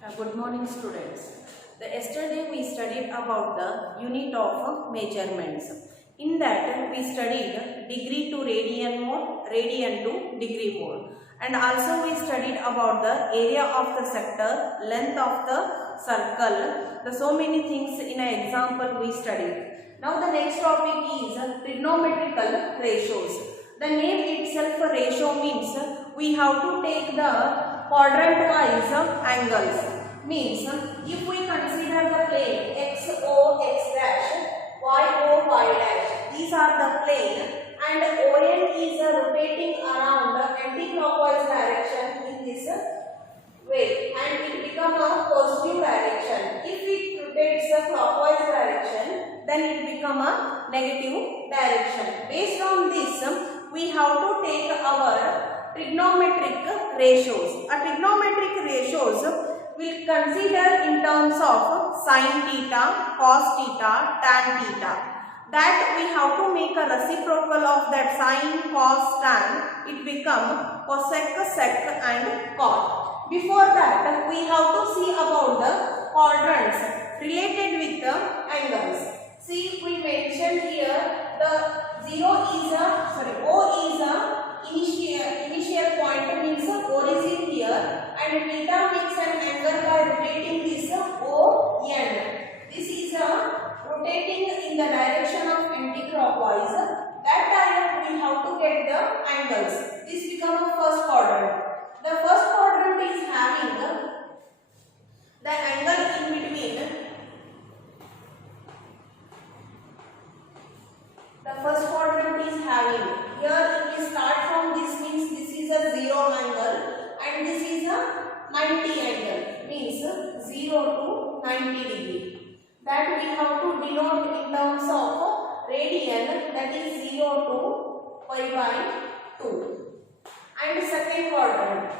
Good morning, students. Yesterday we studied about the unit of measurements. In that we studied degree to radian mode, radian to degree mode, and also we studied about the area of the sector, length of the circle. The so many things in an example we studied. Now the next topic is trigonometrical ratios. The name itself ratio means we have to take the quadrant wise angles. Means if we consider the plane XO X dash, YO Y dash, these are the plane, and ON is rotating around the anti-clockwise direction in this way, and it become a positive direction. If it rotates the clockwise direction, then it become a negative direction. Based on this, we have to take our trigonometric ratios. A trigonometric ratios will consider in terms of sin theta, cos theta, tan theta. That we have to make a reciprocal of that sin, cos, tan. It become cosec, sec and cot. Before that, we have to see about the quadrants related with the angles. See, we mentioned here the O is a initial point, means origin here, and theta makes an angle by rotating this ON. This is rotating in the direction of anti-clockwise. That time we have to get the angles. This becomes the first quadrant. The first quadrant is having the angle in between. The first quadrant is having, here if we start from this, means this is a 0 angle and this is a 90 angle, means 0 to 90 degree. That we have to denote in terms of radian, that is 0 to pi by 2. And second quadrant.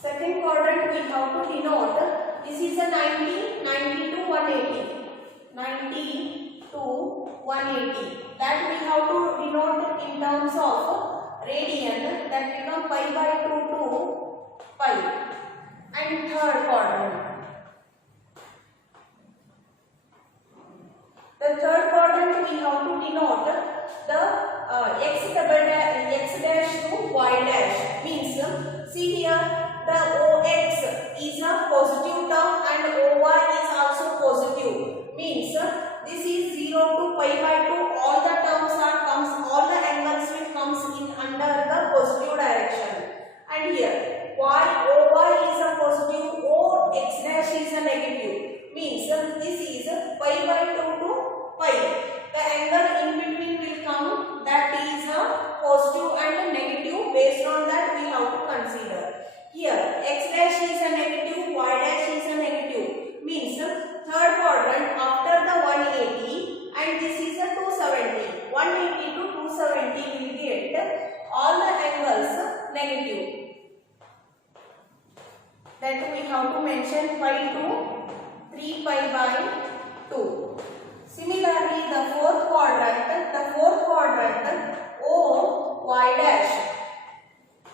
Second quadrant we have to denote. This is a 90 to 180. 90 to 180. That we have to denote in terms of radian, that become pi by 2 to pi. And third quadrant. The third quadrant we have to denote the x dash to y dash. Means, see here, the OX is a positive term and OY is also positive. Means this is 0 to pi by 2. All the terms all the angles will comes in under the positive direction. And here OY is a positive, OX dash is a negative. Means this is pi by 2 to pi. The angle in between will come, that is a positive and a negative. Based on that we have to consider. Here x dash is a negative, y dash is a negative. Means third quadrant after the 180 and this is a 270. 180 to 270 will get all the angles negative. That we have to mention pi to 3 pi by 2. Similarly, the fourth quadrant O y dash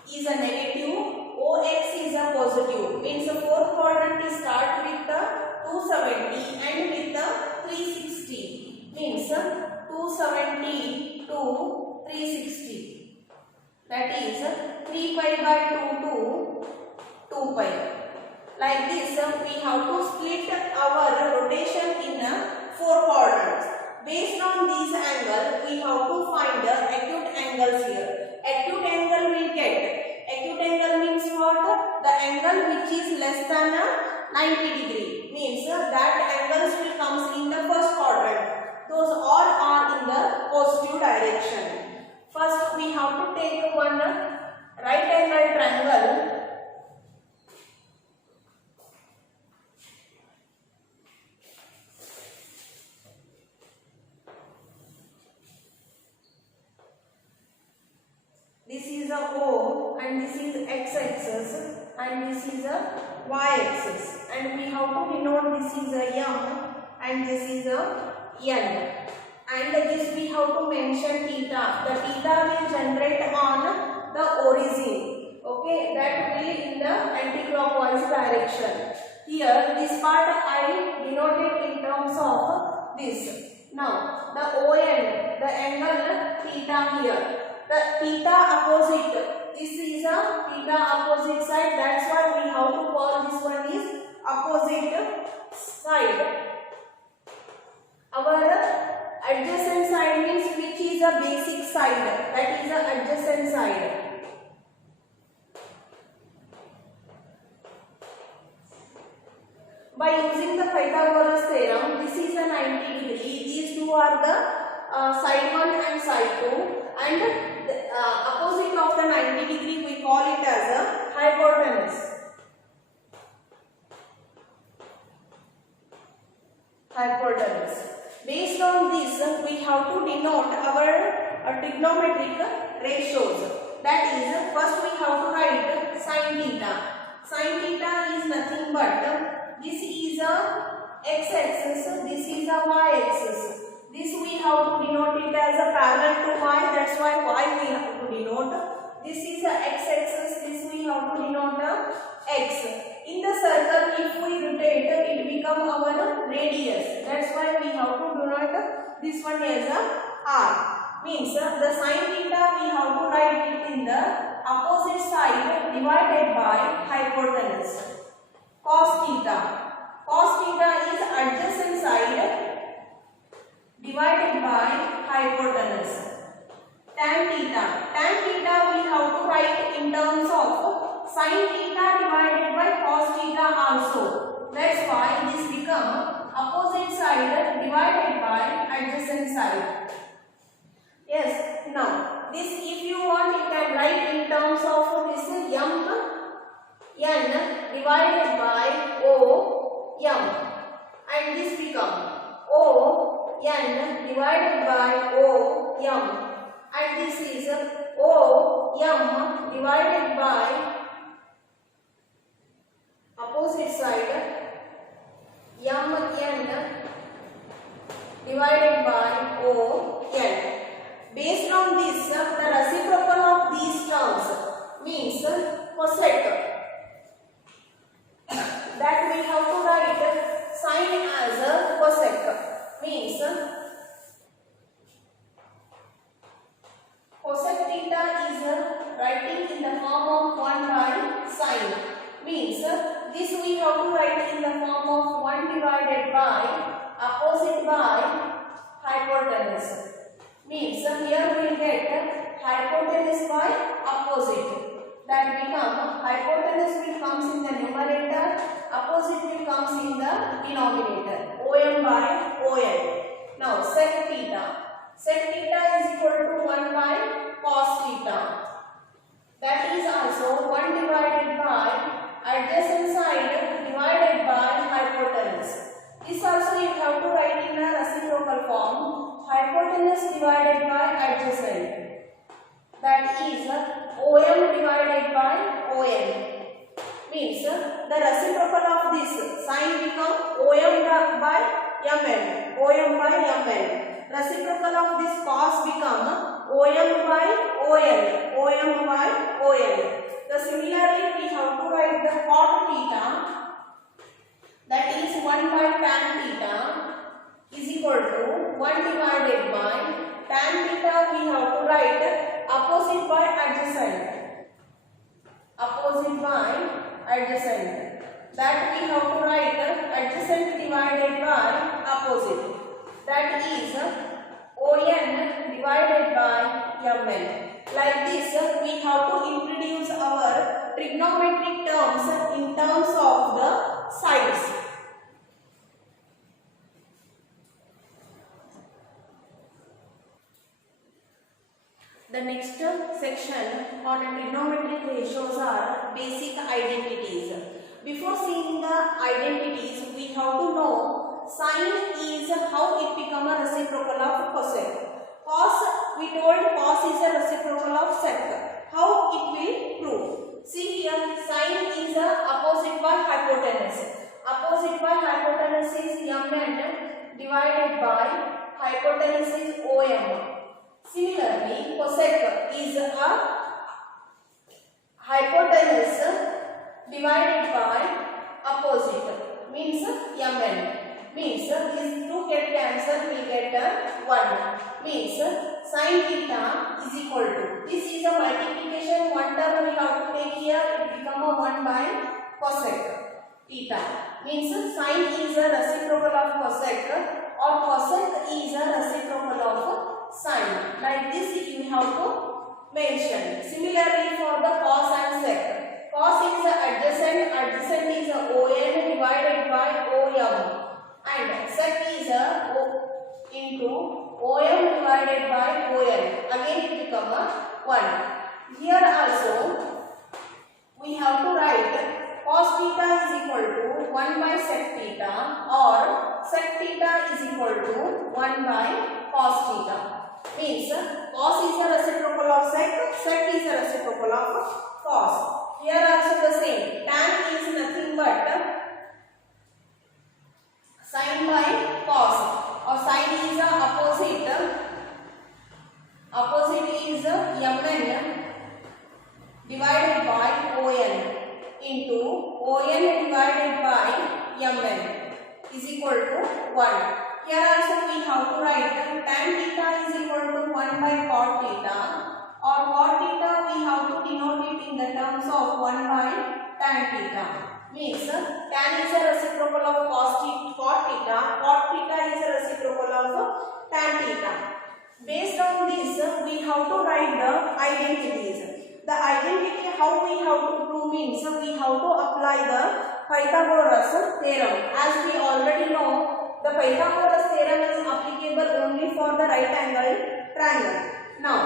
is a negative, OX is a positive. Means the fourth quadrant is start with the 270 and with the 360. Means 270 to 360. That is 3 pi by 2 to 2 pi. Like this, we have to split our rotation in 4 quadrants. Based on these angles, we have to find the acute angles here. Acute angle will get. Acute angle means what? The angle which is less than 90 degree. Means that angles will comes in the first quadrant. Those all are in the positive direction. First we have to take one right angle triangle. This is a O and this is x axis and this is a y axis, and we have to denote this is a M and this is a N, and this we have to mention theta. The theta will generate on the origin. Okay, that will in the anti-clockwise direction. Here, this part I denoted in terms of this. Now, the ON, the angle theta here. The theta opposite. This is a theta opposite side. That's why we have to call this one is opposite side. Our adjacent side means which is a basic side. That is the adjacent side. By using the Pythagoras theorem, this is a 90 degree. These two are the side 1 and side 2, and the opposite of the 90 degree we call it as a hypotenuse. Hypotenuse. Based on this, we have to denote our trigonometric ratios. That is, first we have to write sin theta. Sin theta is nothing but this is a x-axis, this is a y-axis. This we have to denote it as a parallel to y. That's why y we have to denote. This is a x-axis, this we have to denote x. In the circle, if we rotate, it becomes our radius. That's why we have to denote this one as a r. Means the sin theta we have to write it in the opposite side divided by hypotenuse. Cos theta. Cos theta is adjacent side divided by hypotenuse. Tan theta. Tan theta we have to write in terms of sin theta divided by cos theta also. That's why this become opposite side divided by adjacent side. Yes. Now this, if you want, you can write in terms of this n divided by O m, and this become O n divided by O m, and this is O m divided by opposite side m n divided by O n. Based on this, the reciprocal of these terms means cosec. That we have to write sin as a cosec. Means cosec theta is writing in the form of 1 by sin. Means this we have to write in the form of 1 divided by opposite by hypotenuse. Means here we will get hypotenuse by opposite. That become hypotenuse will comes in the numerator, opposite will comes in the denominator. OM by ON. Now sec theta. Sec theta is equal to 1 by cos theta. That is also 1 divided by adjacent side divided by hypotenuse. This also you have to write in a reciprocal form. Hypotenuse divided by adjacent. That is OM divided by ON. Means the reciprocal of this sin become OM by MN. OM by MN. Reciprocal of this cos become OM by ON. OM by ON. Similarly, we have to write the cot theta. That is 1 by tan theta is equal to 1 divided by tan theta. We have to write opposite by adjacent. Opposite by adjacent. That we have to write adjacent divided by opposite. That is ON divided by MN. Like this, we have to introduce our trigonometric terms in terms of the sides. The next section on trigonometric ratios are basic identities. Before seeing the identities, we have to know sin is how it become a reciprocal of cosec. Cos, we told cos is a reciprocal of sec. How it will prove? See here, sin is a opposite by hypotenuse. Opposite by hypotenuse is mn divided by hypotenuse is OM. Similarly, cosec is a hypotenuse divided by opposite means mn. Means these two get cancelled, we get 1. Means sin theta is equal to, this is a multiplication, one term we have to take here, it become a 1 by cosec theta. Means sin is a reciprocal of cosec or cosec is a reciprocal of sin. Like this you have to mention. Similarly for the cos and sec. Cos is adjacent, adjacent is ON divided by OM. And sec is into OM divided by ON. Again it become 1. Here also we have to write cos theta is equal to 1 by sec theta or sec theta is equal to 1 by cos theta. Means cos is a reciprocal of sec, sec is a reciprocal of cos. Here also the same. Tan is nothing but sin by cos, or sin is a opposite. Opposite is mn divided by on into on divided by mn is equal to 1. Here also we have to write tan theta is equal to 1 by cot theta, or cot theta we have to denote it in the terms of 1 by tan theta. Means tan is a reciprocal of cot theta, cot theta is a reciprocal of tan theta. Based on this we have to write the identities. The identity how we have to prove means we have to apply the Pythagoras theorem. As we already know, the Pythagoras theorem is applicable only for the right angle triangle. Now,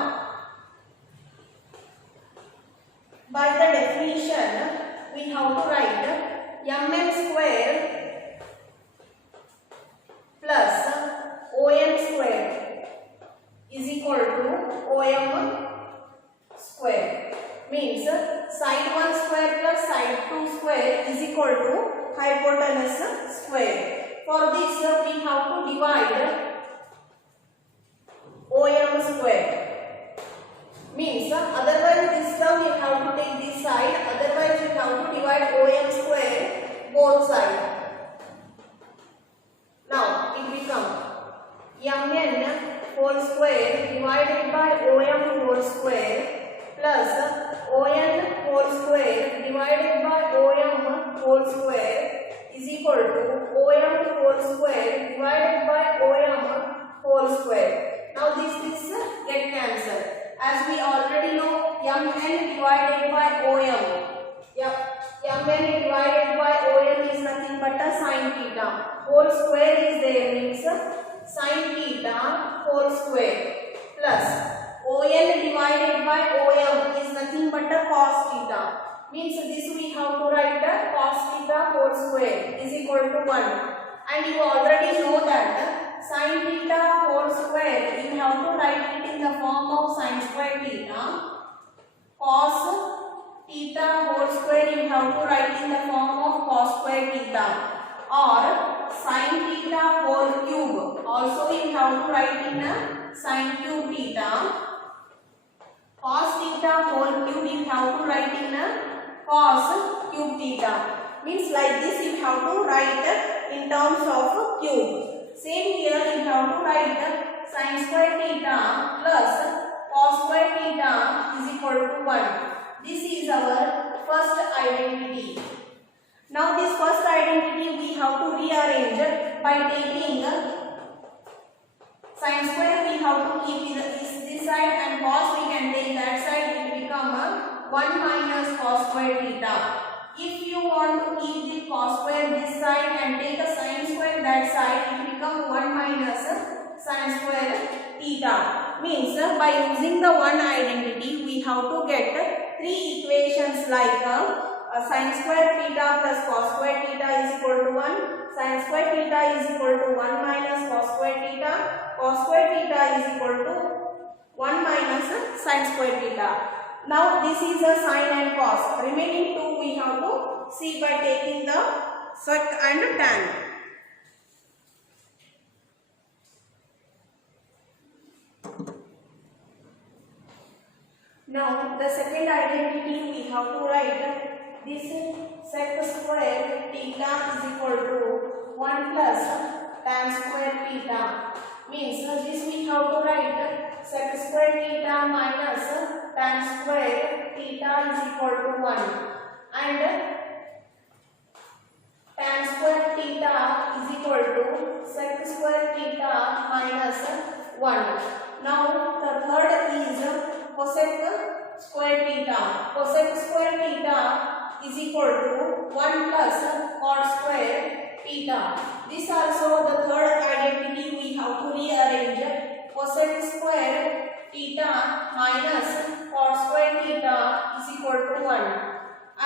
by the definition, we have to write mn square plus on square is equal to om square. Means side 1 square plus side 2 square is equal to hypotenuse square. For this we have to divide om square. Means otherwise this term we have to take this side, otherwise we have to divide om square both sides. Now it becomes mn whole square divided by om whole square plus on whole square divided by om whole square is equal to om whole square divided by om whole square. Now this get cancelled. As we already know, mn divided by om. Mn divided by om is nothing but a sin theta. Whole square is there, means sin theta whole square plus on divided by om is nothing but a cos theta. Means this we have to write the cos theta whole square is equal to 1. And you already know that sin theta whole square you have to write it in the form of sin square theta. Cos theta whole square you have to write in the form of cos square theta. Or sin theta whole cube also you have to write in a sin cube theta. Cos theta whole cube you have to write in a cos cube theta. Means like this you have to write in terms of cube. Same here you have to write sin square theta plus cos square theta is equal to 1. This is our first identity. Now this first identity we have to rearrange by taking sin square we have to keep this side and cos we can take that side. It become 1 minus cos square theta. If you want to keep the cos square this side and take a sin square that side, it become 1 minus sin square theta. Means by using the one identity we have to get 3 equations like sin square theta plus cos square theta is equal to 1, sin square theta is equal to 1 minus cos square theta, cos square theta is equal to 1 minus sin square theta. Now this is a sin and cos. Remaining 2 we have to see by taking the sec and tan. Now the second identity we have to write this sec square theta is equal to 1 plus tan square theta. Means this we have to write sec square theta minus tan square theta is equal to 1, and tan square theta is equal to sec square theta minus 1. Now the third is cosec square theta. Cosec square theta is equal to 1 plus cot square theta. This also the third identity we have to rearrange. Cosec square theta minus cot square theta is equal to 1,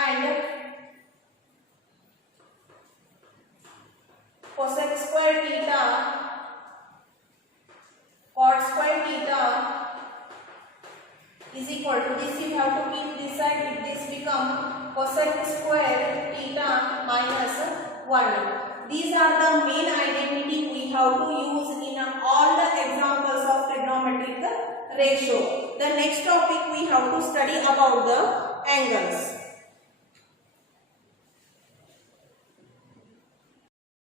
and cosec square theta cot square theta is equal to this. You have to keep this side. If this become cosec square theta minus 1. These are the main identity we have to use in all the examples of trigonometric ratio. The next topic we have to study about the angles.